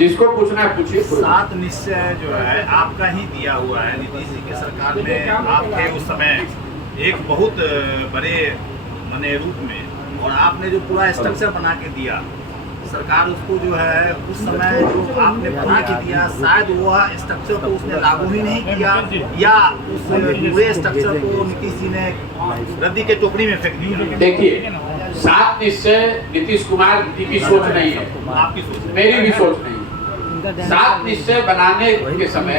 जिसको पूछना है पूछिए। 7 निश्चय जो है आपका ही दिया हुआ है, नीतीश जी की सरकार में आप थे उस समय एक बहुत बड़े माने रूप में, और आपने जो पूरा स्ट्रक्चर बना के दिया सरकार उसको जो है उस समय जो आपने बना के दिया शायद वह स्ट्रक्चर को उसने लागू ही नहीं किया, या उस पूरे स्ट्रक्चर को नीतीश जी ने रद्दी के टोकरी में फेंक दिया। देखिए 7 निश्चय नीतीश कुमार जी की सोच नहीं है, आपकी सोच, मेरी भी सोच नहीं है। 7 निश्चय बनाने के समय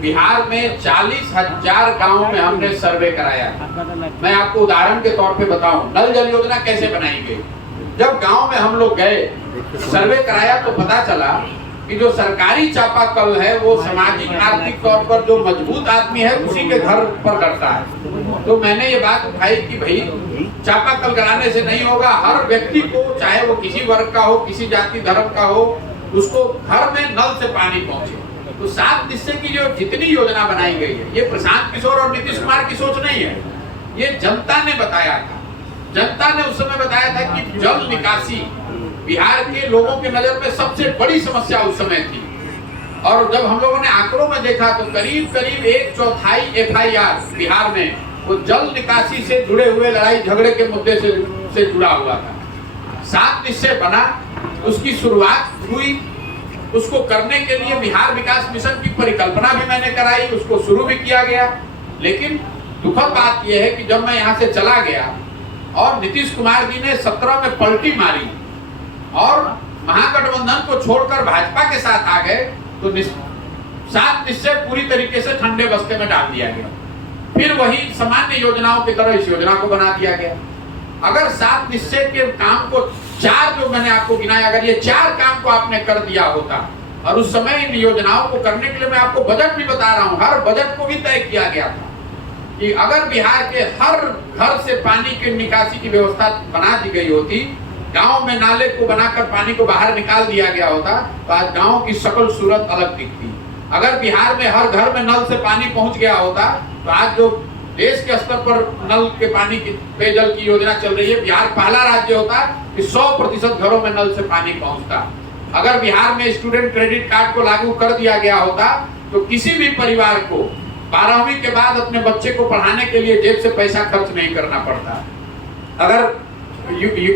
बिहार में 40,000 गाँव में हमने सर्वे कराया। मैं आपको उदाहरण के तौर पे बताऊं, नल जल योजना कैसे बनाई गई। जब गांव में हम लोग गए सर्वे कराया तो पता चला कि जो सरकारी चापाकल है वो सामाजिक आर्थिक तौर पर जो मजबूत आदमी है उसी के घर पर करता है। तो मैंने ये बात उठाई कि भाई चापाकल कराने से नहीं होगा, हर व्यक्ति को चाहे वो किसी वर्ग का हो, किसी जाति धर्म का हो, उसको घर में नल से पानी पहुंचे। तो 7 निश्चय की जो जितनी योजना बनाई गई है ये प्रशांत किशोर और नीतीश कुमार की सोच नहीं है, ये जनता ने बताया था। जनता ने उस समय बताया था कि जल निकासी बिहार के लोगों की नजर में सबसे बड़ी समस्या उस समय थी। और जब हम लोगों ने आंकड़ों में देखा तो करीब करीब 1/4 FIR बिहार में वो जल निकासी से जुड़े हुए लड़ाई झगड़े के मुद्दे से जुड़ा हुआ था। 7 निश्चय बना, उसकी शुरुआत हुई, उसको करने के लिए बिहार विकास मिशन की परिकल्पना भी मैंने कराई, उसको शुरू भी किया गया। लेकिन दुखद बात यह है कि जब मैं यहाँ से चला गया और नीतीश कुमार जी ने 17 में पलटी मारी और महागठबंधन को छोड़कर भाजपा के साथ आ गए तो 7 निश्चय पूरी तरीके से ठंडे बस्ते में डाल दिया गया। फिर वही सामान्य योजनाओं की तरह इस योजना को बना दिया गया। अगर 7 निश्चय के काम को 4 जो मैंने आपको गिनाया, अगर ये 4 काम को आपने कर दिया होता, और उस समय इन योजनाओं को करने के लिए मैं आपको बजट भी बता रहा हूँ, हर बजट को भी तय किया गया था कि अगर बिहार के हर घर से पानी की निकासी की व्यवस्था बना दी गई होती, गांव में नाले को बनाकर पानी को बाहर निकाल दिया गया होता, तो आज गांव की शकल सूरत अलग दिखती। अगर बिहार में हर घर में नल से पानी पहुंच गया होता तो आज जो देश के स्तर पर नल के पानी की पेयजल की योजना चल रही है, बिहार पहला राज्य होता कि 100% घरों में नल से पानी पहुंचता। अगर बिहार में स्टूडेंट क्रेडिट कार्ड को लागू कर दिया गया होता तो किसी भी परिवार को 12वीं के बाद अपने बच्चे को पढ़ाने के लिए जेब से पैसा खर्च नहीं करना पड़ता। अगर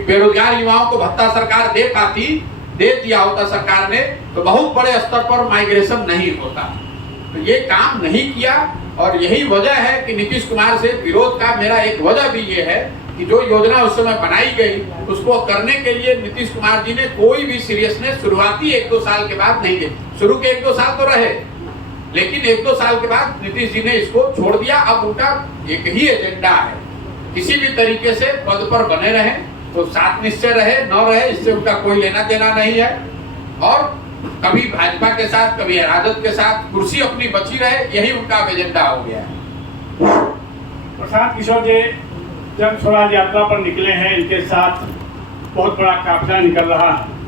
बेरोजगार युवाओं को भत्ता सरकार दे दिया होता सरकार ने, तो बहुत बड़े स्तर पर माइग्रेशन नहीं होता। तो ये काम नहीं किया, और यही वजह है कि नीतीश कुमार से विरोध का मेरा एक वजह भी ये है कि जो योजना उस समय बनाई गई उसको करने के लिए नीतीश कुमार जी ने कोई भी सीरियसनेस शुरुआती 1-2 साल के बाद नहीं दी। शुरू के 1-2 साल तो रहे, लेकिन 1-2 साल के बाद नीतीश जी ने इसको छोड़ दिया। अब उनका एक ही एजेंडा है, किसी भी तरीके से पद पर बने रहे, तो 7 निश्चय रहे न रहे इससे उनका कोई लेना देना नहीं है। और कभी भाजपा के साथ, कभी राजद के साथ कुर्सी अपनी बची रहे, यही उनका एजेंडा हो गया है। प्रशांत किशोर जी जन स्वराज यात्रा पर निकले हैं, इनके साथ बहुत बड़ा काफिला निकल रहा है।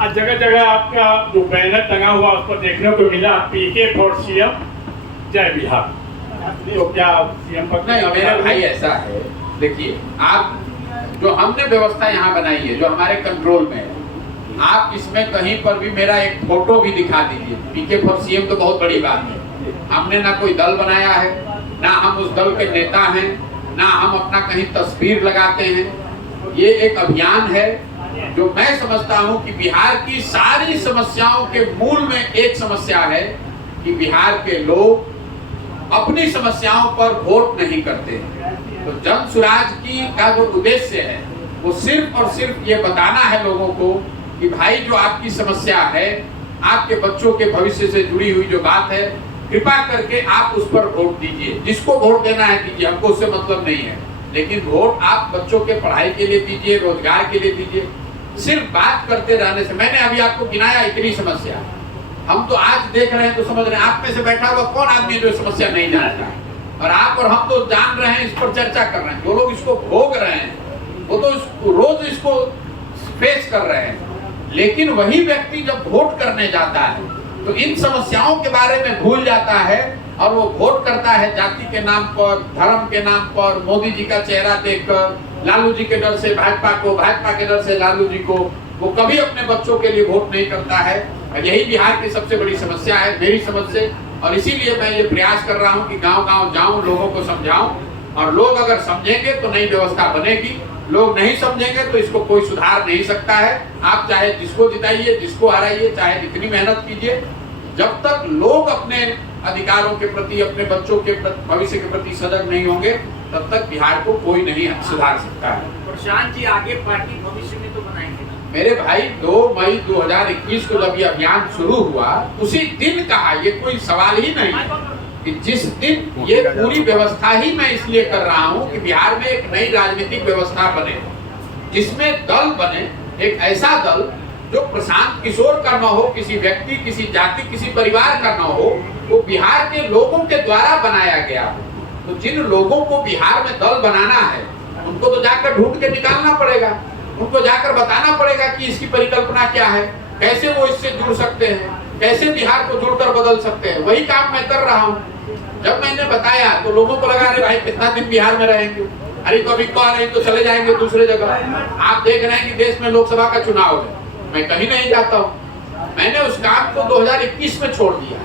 आज जगह जगह आपका जो बैनर टंगा हुआ उस पर देखने को मिला PK फॉर CM जय बिहार। तो क्या CM पर नहीं, मेरा भाई ऐसा है, देखिए आप जो हमने व्यवस्था यहाँ बनाई है, जो हमारे कंट्रोल में है, आप इसमें कहीं पर भी मेरा एक फोटो भी दिखा दीजिए। PK फॉर CM तो बहुत बड़ी बात है। हमने ना कोई दल बनाया है, ना हम उस दल के नेता हैं, ना हम अपना कहीं तस्वीर लगाते हैं। ये एक अभियान है जो मैं समझता हूं कि बिहार की सारी समस्याओं के मूल में एक समस्या है कि बिहार के लोग अपनी समस्याओं पर वोट नहीं करते। तो जन सुराज की का जो उद्देश्य है वो सिर्फ और सिर्फ ये बताना है लोगों को कि भाई जो आपकी समस्या है, आपके बच्चों के भविष्य से जुड़ी हुई जो बात है, कृपा करके आप उस पर वोट दीजिए। जिसको वोट देना है दीजिए, हमको उससे मतलब नहीं है, लेकिन वोट आप बच्चों के पढ़ाई के लिए दीजिए, रोजगार के लिए दीजिए। सिर्फ बात करते रहने से, मैंने अभी आपको गिनाया इतनी समस्या, हम तो आज देख रहे हैं तो समझ रहे हैं। आप में से बैठा हुआ कौन आदमी जो समस्या नहीं जानता, और आप और हम तो जान रहे हैं, इस पर चर्चा कर रहे हैं। जो लोग इसको भोग रहे हैं वो तो रोज इसको फेस कर रहे हैं। लेकिन वही व्यक्ति जब वोट करने जाता है तो इन समस्याओं के बारे में भूल जाता है, और वो वोट करता है जाति के नाम पर, धर्म के नाम पर, मोदी जी का चेहरा देखकर, लालू जी के डर से भाजपा को, भाजपा के डर से लालू जी को वो कभी अपने बच्चों के लिए वोट नहीं करता है। यही बिहार की सबसे बड़ी समस्या है मेरी समझ से, और इसीलिए मैं ये प्रयास कर रहा हूँ कि गांव-गांव जाऊं, लोगों को समझाऊं, और लोग अगर समझेंगे तो नई व्यवस्था बनेगी, लोग नहीं समझेंगे तो इसको कोई सुधार नहीं सकता है। आप चाहे जिसको जिताइए, जिसको हराइए, चाहे जितनी मेहनत कीजिए, जब तक लोग अपने अधिकारों के प्रति, अपने बच्चों के भविष्य के प्रति सजग नहीं होंगे, तब तक बिहार को कोई नहीं सुधार सकता है। प्रशांत जी, आगे पार्टी भविष्य में तो बनाएंगे ना? मेरे भाई 2 मई 2021 को जब ये अभियान शुरू हुआ, उसी दिन कहा, ये कोई सवाल ही नहीं है कि जिस दिन ये पूरी व्यवस्था ही मैं इसलिए कर रहा हूँ कि बिहार में एक नई राजनीतिक व्यवस्था बने, जिसमें दल बने, एक ऐसा दल जो प्रशांत किशोर का न हो, किसी व्यक्ति, किसी जाति, किसी परिवार का न हो, वो बिहार के लोगों के द्वारा बनाया गया हो। तो जिन लोगों को बिहार में दल बनाना है, उनको तो जाकर ढूंढ के निकालना पड़ेगा, उनको जाकर बताना पड़ेगा कि इसकी परिकल्पना क्या है, कैसे वो इससे जुड़ सकते हैं, कैसे बिहार को जुड़कर बदल सकते हैं। वही काम मैं कर रहा हूँ। जब मैंने बताया तो लोगों को लगा, अरे भाई कितना दिन बिहार में रहेंगे, अरे तो अभी कह रहे तो चले जाएंगे दूसरे जगह। आप देख रहे हैं कि देश में लोकसभा का चुनाव है, मैं कहीं नहीं जाता हूँ। मैंने उस काम को 2021 में छोड़ दिया,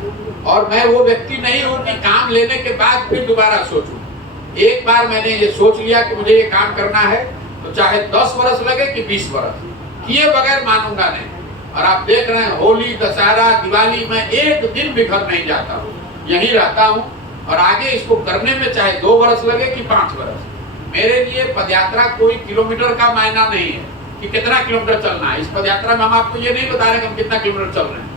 और मैं वो व्यक्ति नहीं हूँ कि काम लेने के बाद फिर दोबारा सोचूं। एक बार मैंने ये सोच लिया कि मुझे ये काम करना है, तो चाहे 10 वर्ष लगे कि 20 वर्ष, किए बगैर मानूंगा नहीं। और आप देख रहे हैं, होली, दशहरा, दिवाली में एक दिन भी घर नहीं जाता हूँ, यहीं रहता हूँ, और आगे इसको करने में चाहे 2 वर्ष लगे कि 5 वर्ष। मेरे लिए पदयात्रा कोई किलोमीटर का मायना नहीं है कि कितना किलोमीटर चलना है। इस पदयात्रा में हम आपको ये नहीं बता रहे कि हम कितना किलोमीटर चल रहे हैं,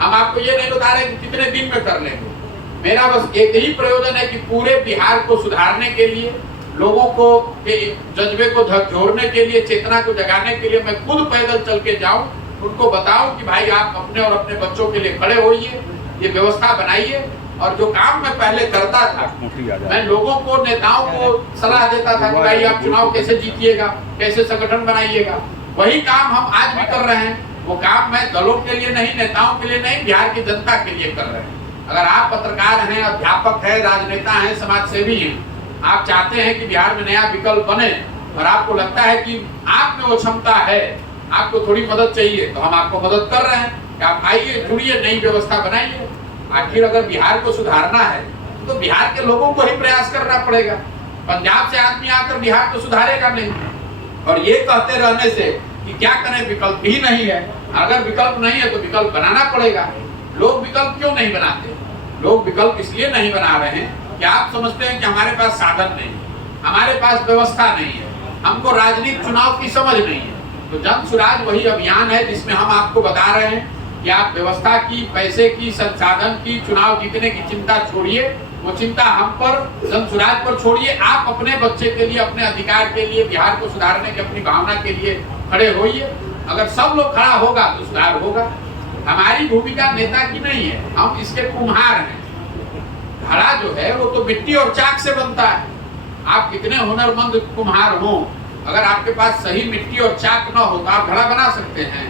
हम आपको ये नहीं बता रहे कि कितने दिन में कर लेंगे। मेरा बस एक ही प्रयोजन है कि पूरे बिहार को सुधारने के लिए, लोगों को जज्बे को झकझोरने के लिए, चेतना को जगाने के लिए मैं खुद पैदल चल के जाऊं, उनको बताऊं कि भाई आप अपने और अपने बच्चों के लिए खड़े होइए, ये व्यवस्था बनाइए। और जो काम मैं पहले करता था, मैं लोगों को, नेताओं को सलाह देता था कि भाई आप चुनाव कैसे जीतिएगा, कैसे संगठन बनाइएगा, वही काम हम आज भी कर रहे हैं। वो काम मैं दलों के लिए नहीं, नेताओं के लिए नहीं, बिहार की जनता के लिए कर रहे हैं। अगर आप पत्रकार हैं, अध्यापक हैं, राजनेता हैं, समाज सेवी हैं, आप चाहते हैं कि बिहार में नया विकल्प बने, और आपको लगता है कि आप में वो क्षमता है, आपको थोड़ी मदद चाहिए, तो हम आपको मदद कर रहे हैं कि आप आइए, जुड़िए, नई व्यवस्था बनाइए। आखिर अगर बिहार को सुधारना है तो बिहार के लोगों को ही प्रयास करना पड़ेगा। पंजाब से आदमी आकर बिहार को सुधारेगा नहीं। और ये कहते रहने से कि क्या करें, विकल्प ही नहीं है। अगर विकल्प नहीं है तो विकल्प बनाना पड़ेगा। लोग विकल्प क्यों नहीं बनाते? लोग विकल्प इसलिए नहीं बना रहे हैं कि आप समझते हैं कि हमारे पास साधन नहीं है, हमारे पास व्यवस्था नहीं है, हमको राजनीतिक चुनाव की समझ नहीं है। तो जन स्वराज वही अभियान है जिसमें हम आपको बता रहे हैं कि आप व्यवस्था की, पैसे की, संसाधन की, चुनाव जीतने की चिंता छोड़िए, वो चिंता हम पर, जन स्वराज पर छोड़िए। आप अपने बच्चे के लिए, अपने अधिकार के लिए, बिहार को सुधारने की अपनी भावना के लिए खड़े होइए। अगर सब लोग खड़ा होगा तो सुधार होगा। हमारी भूमिका नेता की नहीं है, हम इसके कुम्हार हैं। घड़ा जो है वो तो मिट्टी और चाक से बनता है। आप कितने हुनरमंद कुम्हार हो, अगर आपके पास सही मिट्टी और चाक न हो तो आप घड़ा बना सकते हैं।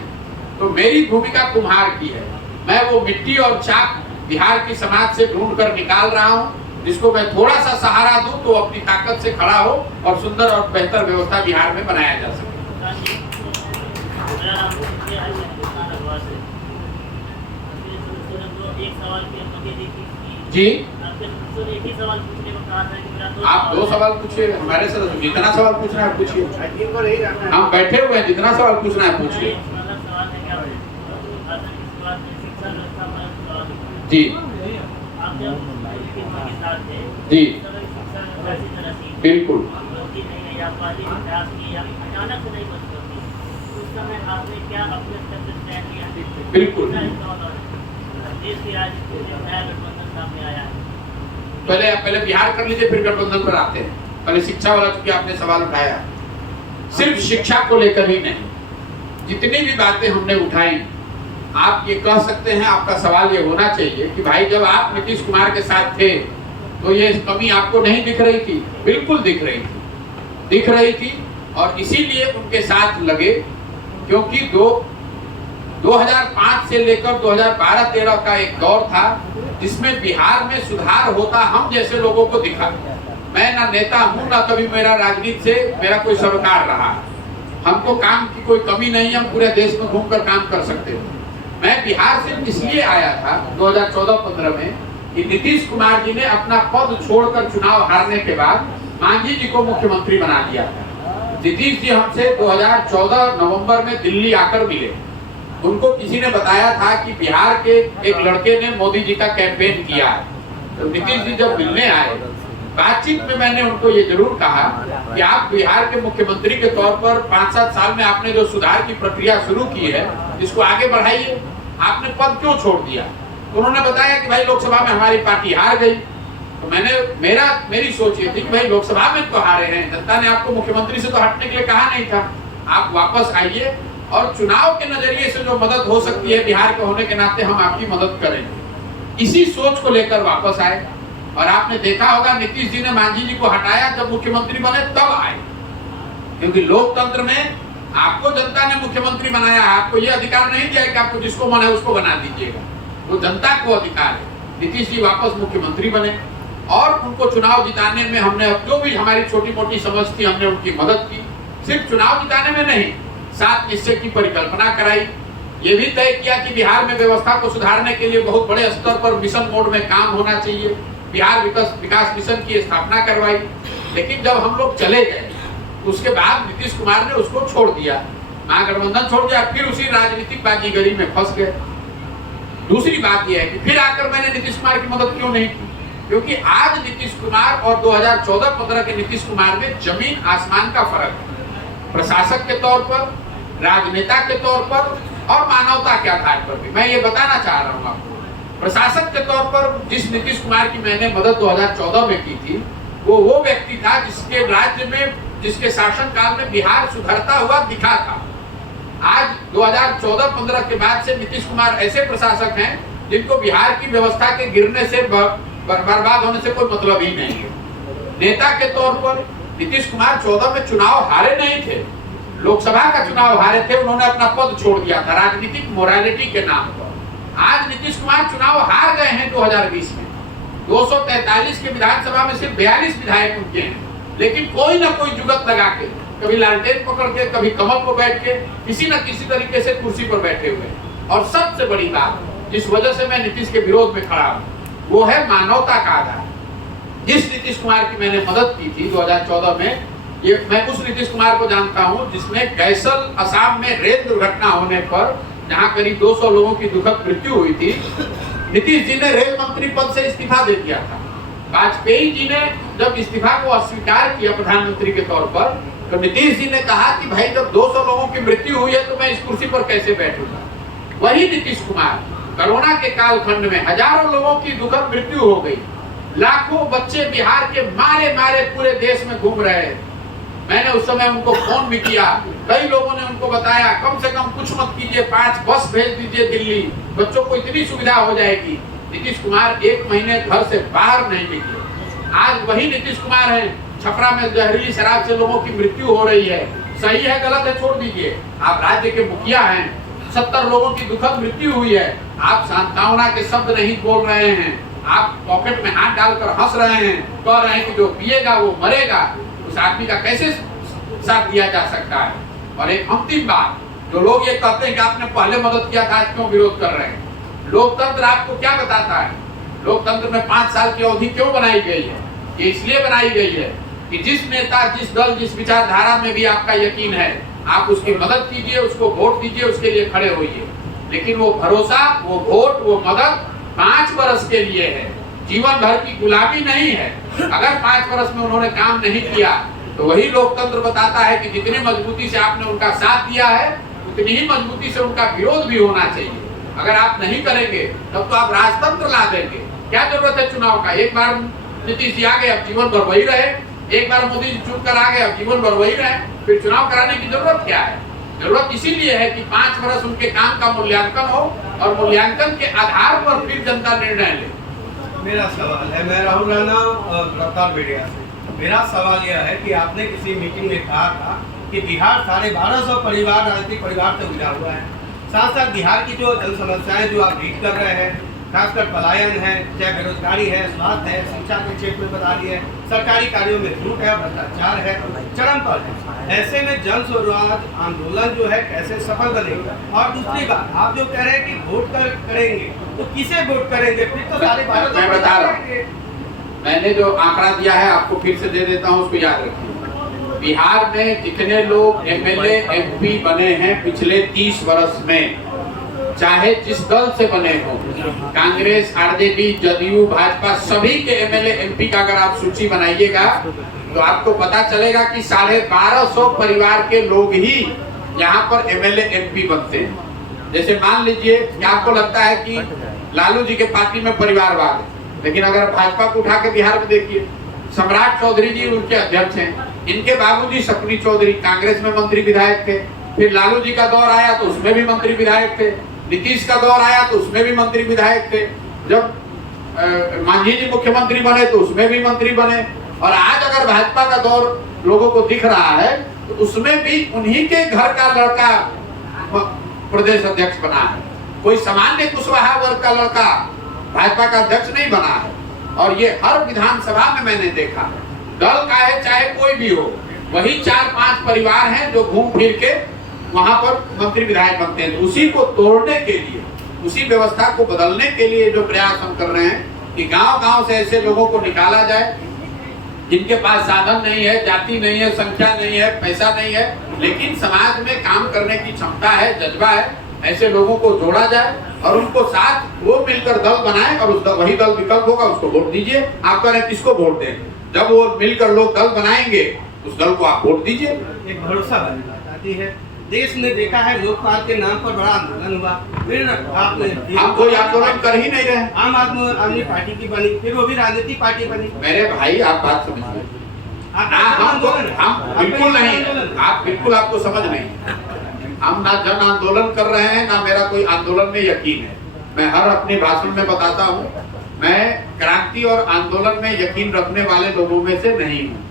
तो मेरी भूमिका कुम्हार की है। मैं वो मिट्टी और चाक बिहार की समाज से ढूंढ कर निकाल रहा हूँ, जिसको मैं थोड़ा सा सहारा दूं तो अपनी ताकत से खड़ा हो और सुंदर और बेहतर व्यवस्था बिहार में बनाया जा सके। जी, आप 2 सवाल पूछिए हमारे से, जितना सवाल पूछना है पूछिए। हम बैठे हुए हैं, जितना सवाल पूछना है पूछिए। जी जी बिल्कुल। बिल्कुल। पहले बिहार कर लीजिए, फिर गठबंधन पर आते हैं। पहले शिक्षा वाला, चूंकि आपने सवाल उठाया, सिर्फ शिक्षा को लेकर ही नहीं, जितनी भी बातें हमने उठाई, आप ये कह सकते हैं, आपका सवाल ये होना चाहिए कि भाई जब आप नीतीश कुमार के साथ थे तो ये कमी आपको नहीं दिख रही थी? बिल्कुल दिख रही थी, दिख रही थी। और इसीलिए उनके साथ लगे, क्योंकि 2005 से लेकर 2012-13 का एक दौर था जिसमें बिहार में सुधार होता हम जैसे लोगों को दिखा। मैं ना नेता हूँ, ना कभी मेरा राजनीति से मेरा कोई सरोकार रहा। हमको काम की कोई कमी नहीं है, हम पूरे देश में घूमकर काम कर सकते हैं। मैं बिहार से इसलिए आया था 2014-15 में कि नीतीश कुमार जी ने अपना पद छोड़कर चुनाव हारने के बाद मांझी जी को मुख्यमंत्री बना दिया था। नीतीश जी हमसे 2014 नवंबर में दिल्ली आकर मिले। उनको किसी ने बताया था कि बिहार के एक लड़के ने मोदी जी का कैंपेन किया है। तो नीतीश जी जब मिलने आए, बातचीत में मैंने उनको ये जरूर कहा कि आप बिहार के मुख्यमंत्री के तौर पर 5-7 साल में आपने जो सुधार की प्रक्रिया शुरू की है, इसको आगे बढ़ाइए। आपने पद क्यों छोड़ दिया? उन्होंने बताया कि भाई लोकसभा में हमारी पार्टी हार गई। तो मेरी सोच ये थी कि भाई लोकसभा में तो हारे हैं, जनता ने आपको मुख्यमंत्री से तो हटने के लिए कहा नहीं था। आप वापस आइए और चुनाव के नजरिए से जो मदद हो सकती है बिहार के होने के नाते हम आपकी मदद करेंगे। इसी सोच को लेकर वापस आए और आपने देखा होगा नीतीश जी ने मांझी जी को हटाया जब मुख्यमंत्री बने तब आए, क्योंकि लोकतंत्र में आपको जनता ने मुख्यमंत्री बनाया। आपको ये अधिकार नहीं दिया कि आपको जिसको मन है उसको बना दीजिएगा, वो जनता को अधिकार है। नीतीश जी वापस मुख्यमंत्री बने और उनको चुनाव जिताने में हमने जो भी हमारी छोटी मोटी समझ थी हमने उनकी मदद की। सिर्फ चुनाव जिताने में नहीं, 7 निश्चय की परिकल्पना कराई। ये भी तय किया कि बिहार में व्यवस्था को सुधारने के लिए बहुत बड़े स्तर पर मिशन मोड में काम होना चाहिए। बिहार विकास मिशन की स्थापना करवाई। लेकिन जब हम लोग चले गए उसके बाद नीतीश कुमार ने उसको छोड़ दिया, महागठबंधन छोड़ दिया, फिर उसी राजनीतिक बाजीगरी में फंस गए। दूसरी बात यह है कि फिर आकर मैंने नीतीश कुमार की मदद क्यों नहीं की, क्योंकि आज नीतीश कुमार और 2014-15 के नीतीश कुमार में जमीन आसमान का फर्क है। प्रशासक के तौर पर, राजनेता के तौर पर और मानवता के आधार पर भी। मैं ये बताना चाह रहा हूँ आपको, प्रशासक के तौर पर जिस नीतीश कुमार की मैंने मदद 2014 में की थी, वो व्यक्ति था जिसके राज्य में, जिसके शासन काल में बिहार सुधरता हुआ दिखा था। आज 2014-15 के बाद से नीतीश कुमार ऐसे प्रशासक हैं जिनको बिहार की व्यवस्था के गिरने से बर्बाद होने से कोई मतलब ही नहीं है। नेता के तौर पर नीतीश कुमार 14 में चुनाव हारे नहीं थे, लोकसभा का चुनाव हारे थे। उन्होंने अपना पद छोड़ दिया था राजनीतिक मोरालिटी के नाम पर। आज नीतीश कुमार चुनाव हार गए हैं 2020 में। 243 के विधानसभा में सिर्फ 42 विधायक उनके हैं, लेकिन कोई ना कोई जुगत लगा के, कभी लालटेन पकड़ के, कभी कमल पर बैठ के, किसी न किसी तरीके से कुर्सी पर बैठे हुए। और सबसे बड़ी बात जिस वजह से मैं नीतीश के विरोध में खड़ा हूँ वो है मानवता का आधार। जिस नीतीश कुमार की मैंने मदद की थी 2014 में, ये मैं उस नीतीश कुमार को जानता हूँ जिसने गैसल असम में रेल दुर्घटना होने पर जहाँ करीब 200 लोगों की दुखद मृत्यु हुई थी, नीतीश जी ने रेल मंत्री पद से इस्तीफा दे दिया था। वाजपेयी जी ने जब इस्तीफा को अस्वीकार किया प्रधानमंत्री के तौर पर, तो नीतीश जी ने कहा कि भाई जब 200 लोगों की मृत्यु हुई है तो मैं इस कुर्सी पर कैसे बैठूंगा। वही नीतीश कुमार कोरोना के कालखंड में हजारों लोगों की दुखद मृत्यु हो गई, लाखों बच्चे बिहार के मारे मारे पूरे देश में घूम रहे हैं। मैंने उस समय उनको फोन भी किया, कई लोगों ने उनको बताया कम से कम कुछ मत कीजिए, 5 बस भेज दीजिए दिल्ली, बच्चों को इतनी सुविधा हो जाएगी। नीतीश कुमार 1 महीने घर से बाहर नहीं निकले। आज वही नीतीश कुमार है, छपरा में जहरीली शराब से लोगों की मृत्यु हो रही है। सही है गलत है छोड़ दीजिए, आप राज्य के मुखिया हैं, 70 लोगों की दुखद मृत्यु हुई है, आप सांत्वना के शब्द नहीं बोल रहे हैं, आप पॉकेट में हाथ डालकर हंस रहे हैं, कह रहे हैं कि जो पिएगा वो मरेगा। उस आदमी का कैसे साथ दिया जा सकता है। और एक अंतिम बात, जो लोग ये कहते हैं कि आपने पहले मदद किया था, आज क्यों विरोध कर रहे हैं। लोकतंत्र आपको क्या बताता है, लोकतंत्र में 5 साल की अवधि क्यों बनाई गई है। ये इसलिए बनाई गई है कि जिस नेता, जिस दल, जिस विचारधारा में भी आपका यकीन है, आप उसकी मदद कीजिए, उसको वोट दीजिए, उसके लिए खड़े होइए। लेकिन वो भरोसा, वो वोट, वो मदद 5 वर्ष के लिए है, जीवन भर की गुलामी नहीं है। अगर 5 वर्ष में उन्होंने काम नहीं किया तो वही लोकतंत्र बताता है कि जितनी मजबूती से आपने उनका साथ दिया है उतनी ही मजबूती से उनका विरोध भी होना चाहिए। अगर आप नहीं करेंगे तब तो आप राजतंत्र ला देंगे। क्या जरूरत है चुनाव का। एक बार नीतीश जी आ गए, अब जीवन भर वही रहे, एक बार मोदी जी चुन कर आ गए, अब जीवन भर वही रहे, फिर चुनाव कराने की जरूरत क्या है। जरूरत इसीलिए है कि 5 वर्ष उनके काम का मूल्यांकन हो और मूल्यांकन के आधार पर फिर जनता निर्णय ले। मेरा सवाल है, मैं राहुल राणा गिरफ्तार मीडिया से। मेरा सवाल यह है कि आपने किसी मीटिंग में कहा था कि बिहार 1250 परिवार राजनीतिक परिवार से गुजरा हुआ है। साथ साथ बिहार की जो जन समस्याएं जो आप लीड कर रहे हैं, खासकर पलायन है, चाहे बेरोजगारी है, स्वास्थ्य है, शिक्षा के क्षेत्र में बदहाली है, सरकारी कार्यों में झूठ है, भ्रष्टाचार है, चरम पर है। ऐसे में जन स्वराज आंदोलन जो है कैसे सफल बनेगा? और दूसरी बात, आप जो कह रहे हैं कि वोट करेंगे, तो किसे वोट करेंगे? फिर तो सारे भारत मैं बता रहा हूँ, मैंने जो आंकड़ा दिया है आपको फिर से दे देता हूँ, उसको याद रखिए। बिहार में जितने लोग एमएलए एमपी बने हैं पिछले 30 वर्ष में, चाहे जिस दल से बने हो, कांग्रेस, आरजेडी, जदयू, भाजपा, सभी के एमएलए एमपी का अगर आप सूची बनाइएगा तो आपको पता चलेगा कि 1250 परिवार के लोग ही यहाँ पर एमएलए एमपी बनते हैं। जैसे मान लीजिए कि आपको लगता है कि लालू जी के पार्टी में परिवारवाद है, लेकिन अगर भाजपा को उठा के बिहार में देखिए, सम्राट चौधरी जी उनके अध्यक्ष हैं, इनके बाबूजी शकुनी चौधरी कांग्रेस में मंत्री विधायक थे, फिर लालू जी का दौर आया तो उसमें भी मंत्री विधायक थे, नीतीश का दौर आया तो उसमें भी मंत्री विधायक थे, जब मांझी जी मुख्यमंत्री बने तो उसमें भी मंत्री बने, और आज अगर भाजपा का दौर लोगों को दिख रहा है तो उसमें भी उन्हीं के घर का लड़का प्रदेश अध्यक्ष बना है। कोई सामान्य कुशवाहा वर्ग का लड़का भाजपा का अध्यक्ष नहीं बना है। और ये हर विधानसभा में मैंने देखा है, दल का है चाहे कोई भी हो, वही 4-5 परिवार हैं जो घूम फिर के वहां पर मंत्री विधायक बनते हैं। उसी को तोड़ने के लिए, उसी व्यवस्था को बदलने के लिए जो प्रयास हम कर रहे हैं कि गांव-गांव से ऐसे लोगों को निकाला जाए जिनके पास साधन नहीं है, जाति नहीं है, संख्या नहीं है, पैसा नहीं है, लेकिन समाज में काम करने की क्षमता है, जज्बा है, ऐसे लोगों को जोड़ा जाए और उनको साथ वो मिलकर दल बनाए और उस वही दल विकल्प होगा, उसको वोट दीजिए। आप कह रहे हैं किसको वोट दें? जब वो मिलकर लोग दल बनाएंगे उस दल को आप वोट दीजिए। एक भरोसा वाली बात आती है, देश ने देखा है लोकपाल के नाम पर बड़ा आंदोलन हुआ, फिर आपने हम कोई आंदोलन कर ही नहीं रहे। आम आदमी पार्टी की बनी, फिर वो भी राजनीतिक पार्टी बनी। मेरे भाई आप बात समझिए, हम बिल्कुल नहीं, आप बिल्कुल आपको समझ नहीं। हम ना जन आंदोलन कर रहे हैं, ना मेरा कोई आंदोलन में यकीन है। मैं हर अपने भाषण में बताता हूँ, मैं क्रांति और आंदोलन में यकीन रखने वाले लोगों में से नहीं हूँ।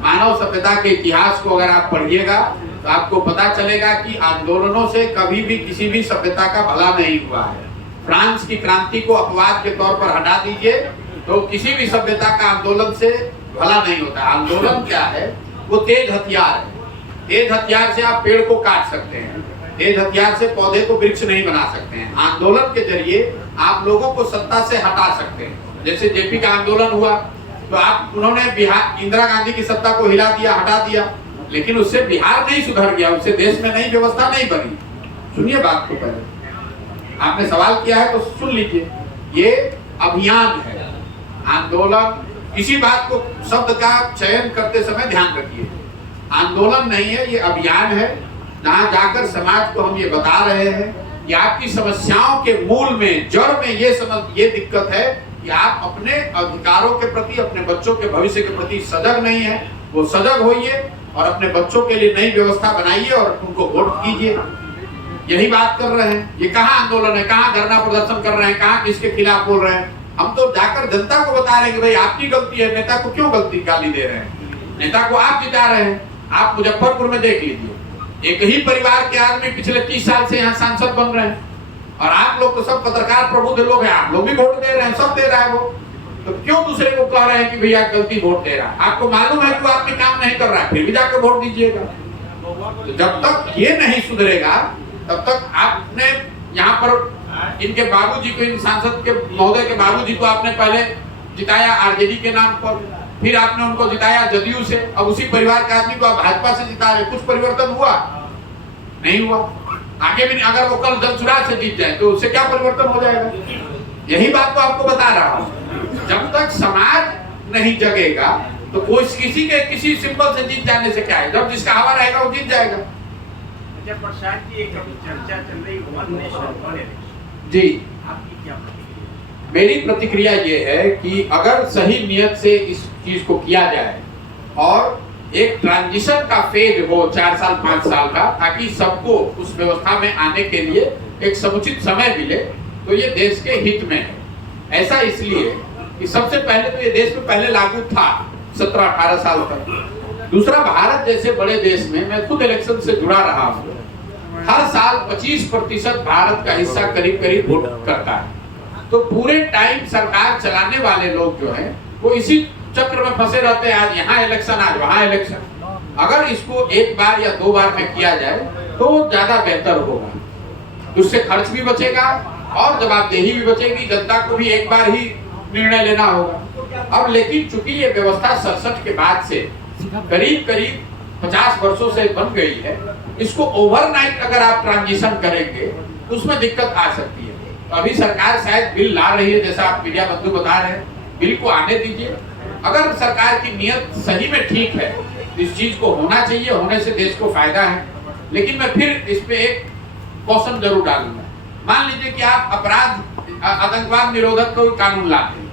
मानव सभ्यता के इतिहास को अगर आप पढ़िएगा तो आपको पता चलेगा कि आंदोलनों से कभी भी किसी भी सभ्यता का भला नहीं हुआ है। फ्रांस की क्रांति को अपवाद के तौर पर हटा दीजिए तो किसी भी सभ्यता का आंदोलन से भला नहीं होता। आंदोलन क्या है? वो तेज हथियार है। तेज हथियार से आप पेड़ को काट सकते हैं, तेज हथियार से पौधे को वृक्ष नहीं बना सकते हैं। आंदोलन के जरिए आप लोगों को सत्ता से हटा सकते हैं। जैसे जेपी का आंदोलन हुआ तो आप उन्होंने बिहार इंदिरा गांधी की सत्ता को हिला दिया, हटा दिया, लेकिन उससे बिहार नहीं सुधर गया, उससे देश में नई व्यवस्था नहीं बनी। सुनिए बात को, पहले आपने सवाल किया है तो सुन लीजिए। ये अभियान है, आंदोलन। किसी बात को, शब्द का चयन करते समय ध्यान रखिए, आंदोलन नहीं है, ये अभियान है। जहां जाकर समाज को हम ये बता रहे हैं कि आपकी समस्याओं के मूल में, जड़ में ये दिक्कत है कि आप अपने अधिकारों के प्रति, अपने बच्चों के भविष्य के प्रति सजग नहीं है। वो सजग होइए और अपने बच्चों के लिए नई व्यवस्था बनाइए और उनको वोट कीजिए। यही बात कर रहे हैं। ये कहाँ आंदोलन है, कहाँ धरना प्रदर्शन कर रहे हैं, कहाँ किसके खिलाफ बोल रहे हैं? हम तो जाकर जनता को बता रहे हैं कि भाई आपकी गलती है। नेता को क्यों गलती गाली दे रहे हैं? नेता को आप जिता रहे हैं। आप मुजफ्फरपुर में देख लीजिए, एक ही परिवार के आदमी पिछले 30 साल से यहाँ सांसद बन रहे हैं, और आप लोग तो सब पत्रकार प्रबुद्ध लोग हैं, आप लोग भी वोट दे रहे हैं, सब दे रहा है वो, तो क्यों दूसरे को कह रहे हैं कि भैया गलती वोट दे रहा है? आपको मालूम है कि वो आदमी काम नहीं कर रहा है, फिर भी जाकर वोट दीजिएगा। तो जब तक ये नहीं सुधरेगा तब तक आपने यहाँ पर इनके बाबूजी को, इन सांसद के महोदय के बाबूजी को आपने पहले जिताया आरजेडी के नाम पर, फिर आपने उनको जिताया जदयू से, अब उसी परिवार के आदमी को आप भाजपा से जिता रहे। कुछ परिवर्तन हुआ? नहीं हुआ। आगे भी नहीं। अगर वो कल जनसुराज से जीत जाए तो उससे क्या परिवर्तन हो जाएगा? यही बात तो आपको बता रहा हूँ। जब तक समाज नहीं जगेगा तो कोई किसी के किसी सिंबल से जीत जाने से क्या है? जब जिसका हवा रहेगा वो जीत जाएगा। अच्छा प्रसाद जी, एक अभी चर्चा चल रही वन नेशन वन इलेक्शन, जी, आपकी क्या प्रतिक्रिया? मेरी प्रतिक्रिया ये है कि अगर सही नियत से इस चीज को किया जाए और एक ट्रांजिशन का फेज हो 4 साल 5 साल का, ताकि सबको उस व्यवस्था में आने के लिए एक समुचित समय मिले, तो ये देश के हित में है। ऐसा इसलिए कि सबसे पहले तो ये देश में पहले लागू था 17-18 साल तक। दूसरा, भारत जैसे बड़े देश में, मैं खुद इलेक्शन से जुड़ा रहा हूँ, हर साल 25% भारत का हिस्सा करीब करीब वोट करता है। तो पूरे टाइम सरकार चलाने वाले लोग जो हैं वो इसी चक्र में फंसे रहते हैं, आज यहाँ इलेक्शन आज वहाँ इलेक्शन। अगर इसको एक बार या 2 बार में किया जाए तो ज्यादा बेहतर होगा, उससे खर्च भी बचेगा और जवाबदेही भी बचेगी, जनता को भी एक बार ही निर्णय लेना होगा। अब लेकिन चूंकि ये व्यवस्था 67 के बाद से करीब 50 वर्षों से बन गई है, इसको ओवरनाइट अगर आप ट्रांजिशन करेंगे तो उसमें दिक्कत आ सकती है। तो अभी सरकार शायद बिल ला रही है, जैसा आप मीडिया बंधु बता रहे हैं, बिल को आने दीजिए। अगर सरकार की नियत सही में ठीक है, इस चीज को होना चाहिए, होने से देश को फायदा है। लेकिन मैं फिर इस पे एक क्वेश्चन जरूर डालूंगा। मान लीजिए कि आप अपराध आतंकवाद निरोधक कोई कानून लाते हैं,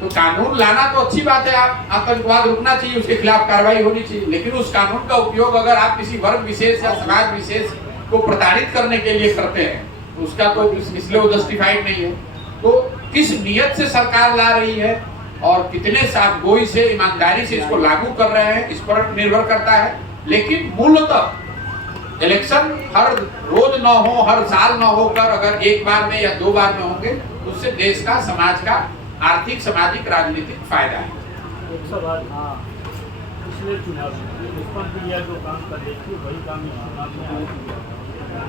तो कानून लाना तो अच्छी बात है, आप आतंकवाद रुकना चाहिए, उसके खिलाफ कार्रवाई होनी चाहिए। लेकिन उस कानून का उपयोग अगर आप किसी वर्ग विशेष या समाज विशेष को प्रताड़ित करने के लिए करते हैं, तो उसका तो इसलिए वो जस्टिफाइड नहीं है। तो किस नियत से सरकार ला रही है और कितने साफगोई से, ईमानदारी से इसको लागू कर रहे हैं, इस पर निर्भर करता है। लेकिन मूलतः इलेक्शन हर रोज न हो, हर साल न होकर अगर एक बार में या 2 बार में होंगे, उससे देश का, समाज का आर्थिक, सामाजिक, राजनीतिक फायदा है। पिछले चुनाव में जो काम कर रही थी वही काम इस चुनाव में आया।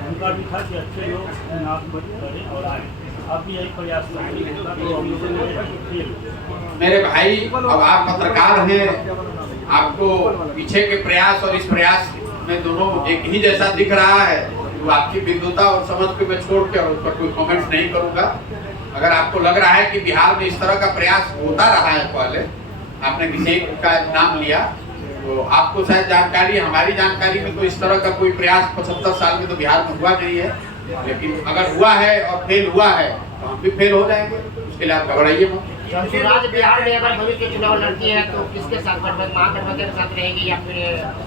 उनका भी था कि अच्छे लोग चुनाव करें और आए। आप भी यही प्रयास मेरे भाई, अब आप पत्रकार हैं, आपको पीछे के प्रयास और इस प्रयास में दोनों एक ही जैसा दिख रहा है। तो आपकी विद्वता और समझ को मैं छोड़ के उस पर कोई कमेंट नहीं करूंगा। अगर आपको लग रहा है कि बिहार में इस तरह का प्रयास होता रहा है, पहले आपने किसी का नाम लिया तो आपको शायद जानकारी, हमारी जानकारी में तो इस तरह का कोई प्रयास 75 साल में तो बिहार में हुआ नहीं है। लेकिन अगर हुआ है और फेल हुआ है तो हम भी फेल हो जाएंगे, उसके लिए आप घबराइए मत। राज्य बिहार में अगर भविष्य के चुनाव लड़ती है तो किसके साथ महागठबंधन के साथ रहेगी या फिर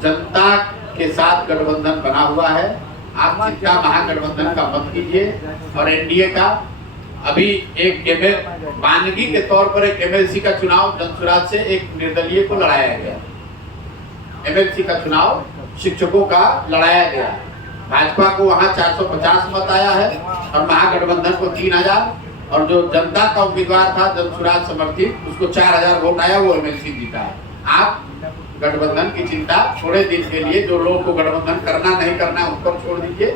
जनता के साथ गठबंधन बना हुआ है। आप चिंता महागठबंधन का मत कीजिए। और एनडीए का अभी एक वानगी के तौर पर एक एमएलसी का चुनाव जनसुराज से एक निर्दलीय को लड़ाया गया। एमएलसी का चुनाव शिक्षकों का लड़ाया गया। भाजपा को वहां 450 मत आया है और महागठबंधन को 3000, और जो जनता का उम्मीदवार था जनसुराज समर्थित, उसको 4000 वोट आया, वो एमएलसी जीता है। आप गठबंधन की चिंता थोड़े दिन के लिए, जो लोगों को गठबंधन करना नहीं करना उस पर छोड़ दीजिए।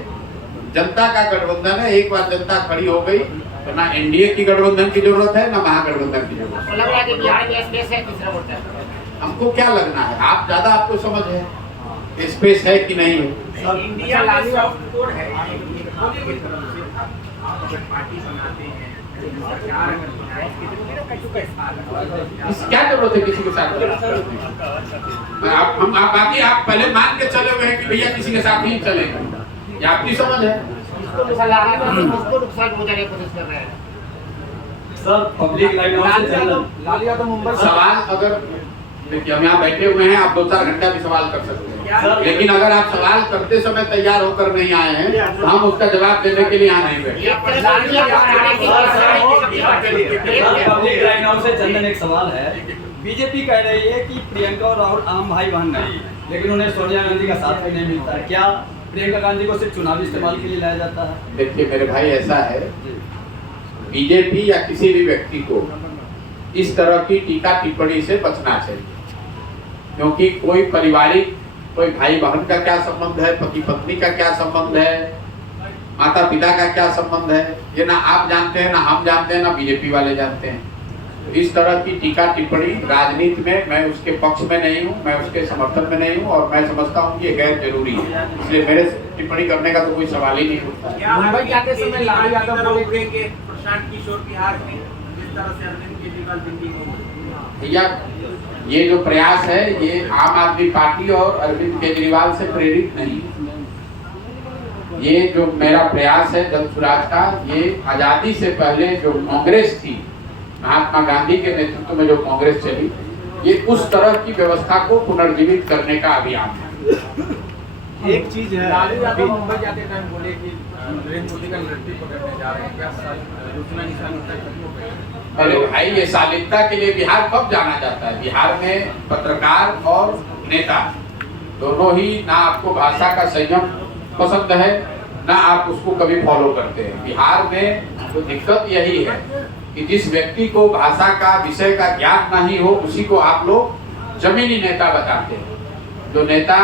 जनता का गठबंधन है, एक बार जनता खड़ी हो गई तो ना एनडीए की गठबंधन की जरूरत है, ना महागठबंधन की जरूरत है। लग रहा है कि बिहार में स्पेस है तीसरा वोट है। हमको क्या लगना है, आप ज्यादा, आपको समझ है स्पेस है कि नहीं है। इंडिया में सॉफ्ट कोड है, पार्टी बनाते हैं, सरकार क्या जरूरत है किसी के साथ? आप पहले मान के चले हुए हैं कि भैया किसी के साथ नहीं चलेगा, ये आपकी समझ है। उसको नुकसान पहुंचाने की कोशिश कर रहे हैं सर। पब्लिक सवाल अगर देखिए, हम यहाँ बैठे हुए हैं, आप 2-4 घंटा भी सवाल कर सकते हैं, लेकिन अगर आप सवाल करते समय तैयार होकर नहीं आए हैं तो हम उसका जवाब देने के लिए यहाँ नहीं बैठे। पब्लिक लाइन से चंदन, एक सवाल है। बीजेपी कह रही है कि प्रियंका और राहुल आम भाई बहन नहीं, लेकिन उन्हें सोनिया गांधी का साथ भी नहीं मिलता है। क्या प्रियंका गांधी को सिर्फ चुनावी इस्तेमाल के लिए लाया जाता है? देखिए मेरे भाई, ऐसा है, बीजेपी या किसी भी व्यक्ति को इस तरह की टीका टिप्पणी से बचना चाहिए, क्योंकि कोई पारिवारिक, कोई भाई बहन का क्या संबंध है, पति पत्नी का क्या संबंध है, माता पिता का क्या संबंध है, ये ना आप जानते हैं, ना हम जानते हैं, ना बीजेपी वाले जानते हैं। तो इस तरह की टीका टिप्पणी राजनीति में मैं उसके पक्ष में नहीं हूँ, मैं उसके समर्थन में नहीं हूँ, और मैं समझता हूँ कि ये गैर जरूरी है, इसलिए मेरे टिप्पणी करने का तो कोई सवाल ही नहीं उठता। मुंबई जाते समय लालू यादव बोलेंगे प्रशांत किशोर बिहार में जिस तरह से अरविंद केजरीवाल दिल्ली में। भैया, ये जो प्रयास है ये आम आदमी पार्टी और अरविंद केजरीवाल से प्रेरित नहीं है। ये जो मेरा प्रयास है जनसुराज का, ये आजादी से पहले जो कांग्रेस थी, महात्मा गांधी के नेतृत्व में जो कांग्रेस चली, ये उस तरह की व्यवस्था को पुनर्जीवित करने का अभियान है। एक चीज है, लालू यादव मुंबई जाते टाइम बोले कि नरेंद्र मोदी का नेतृत्व पकड़ने जा रहे हैं, क्या सूचना निशानी तक? अरे भाई, ये सालिकता के लिए बिहार कब जाना जाता है? बिहार में पत्रकार और नेता दोनों ही, ना आपको भाषा का संयम पसंद है, ना आप उसको कभी फॉलो करते हैं। बिहार में तो दिक्कत यही है कि जिस व्यक्ति को भाषा का विषय का ज्ञान नहीं हो उसी को आप लोग जमीनी नेता बताते हैं। जो नेता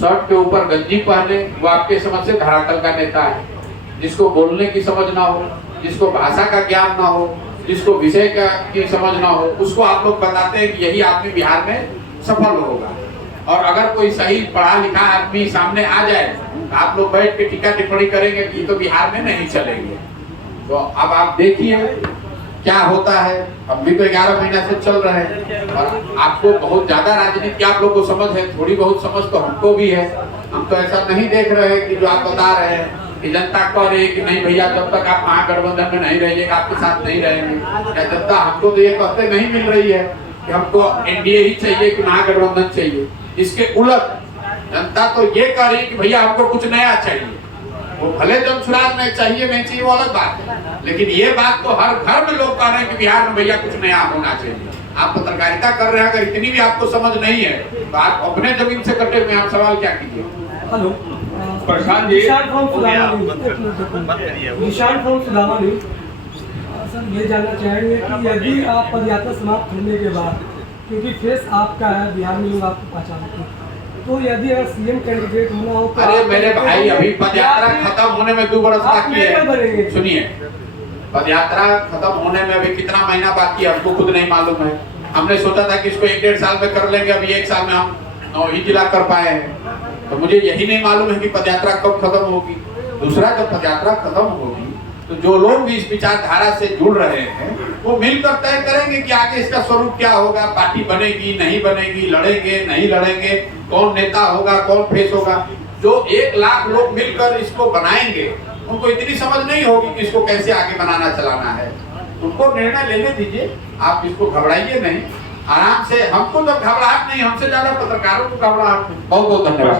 शर्ट के ऊपर गंजी पहने वो आपके समझ से धरातल का नेता है। जिसको बोलने की समझ ना हो, जिसको भाषा का ज्ञान ना हो, जिसको विषय की समझ ना हो, उसको आप लोग बताते हैं कि यही आदमी बिहार में सफल होगा। और अगर कोई सही पढ़ा लिखा आदमी सामने आ जाए तो आप लोग बैठ के टीका टिप्पणी करेंगे कि तो बिहार में नहीं चलेंगे। तो अब आप देखिए क्या होता है। हम भी तो 11 महीना से चल रहे हैं और आपको बहुत ज्यादा राजनीति आप लोग को समझ है, थोड़ी बहुत समझ तो हमको भी है। हम तो ऐसा नहीं देख रहे हैं कि जो आप बता रहे हैं कि जनता कह रही है कि नहीं भैया जब तक आप महागठबंधन में नहीं रहिएगा आपके साथ नहीं रहेंगे, या जनता हमको तो ये कहते नहीं मिल रही है कि हमको एनडीए ही चाहिए कि महागठबंधन चाहिए। इसके उलट जनता तो ये कह रही है कि भैया हमको कुछ नया चाहिए। वो भले जनसुराज नहीं चाहिए वो अलग बात है, लेकिन ये बात तो हर घर में लोग कह रहे हैं कि बिहार में भैया कुछ नया होना चाहिए। आप पत्रकारिता कर रहे हैं, अगर इतनी भी आपको समझ नहीं है तो आप अपने जमीन से कटे हुए आप सवाल क्या कीजिए। हेलो प्रशांत जी, बंद सुदामा सर ये जानना चाहेंगे कि यदि आप पदयात्रा समाप्त होने के बाद, क्योंकि फेस आपका है, बिहार में लोग आपको पहचानते हैं, तो यदि अगर सीएम कैंडिडेट होना हो तो अरे मेरे भाई अभी पदयात्रा खत्म होने में 2 बरस बाकी है। सुनिए, पदयात्रा खत्म होने में अभी कितना महीना बाकी है हमको खुद नहीं मालूम है। हमने सोचा था कि इसको 1-1.5 साल में कर लेंगे, अभी 1 साल में हम 9 ही जिला कर पाए हैं। तो मुझे यही नहीं मालूम है कि पदयात्रा कब खत्म होगी। दूसरा, जब पदयात्रा खत्म होगी तो जो लोग भी इस विचारधारा से जुड़ रहे हैं वो मिलकर तय करेंगे कि आगे इसका स्वरूप क्या होगा। पार्टी बनेगी नहीं बनेगी, लड़ेंगे नहीं लड़ेंगे, कौन नेता होगा कौन फेस होगा। जो 1 लाख लोग मिलकर इसको बनाएंगे उनको इतनी समझ नहीं होगी कि इसको कैसे आगे बनाना चलाना है। उनको निर्णय लेने दीजिए, आप इसको घबराइए नहीं, आराम से। हमको तो घबराहट नहीं, हमसे ज्यादा पत्रकारों को घबराहट। बहुत बहुत धन्यवाद।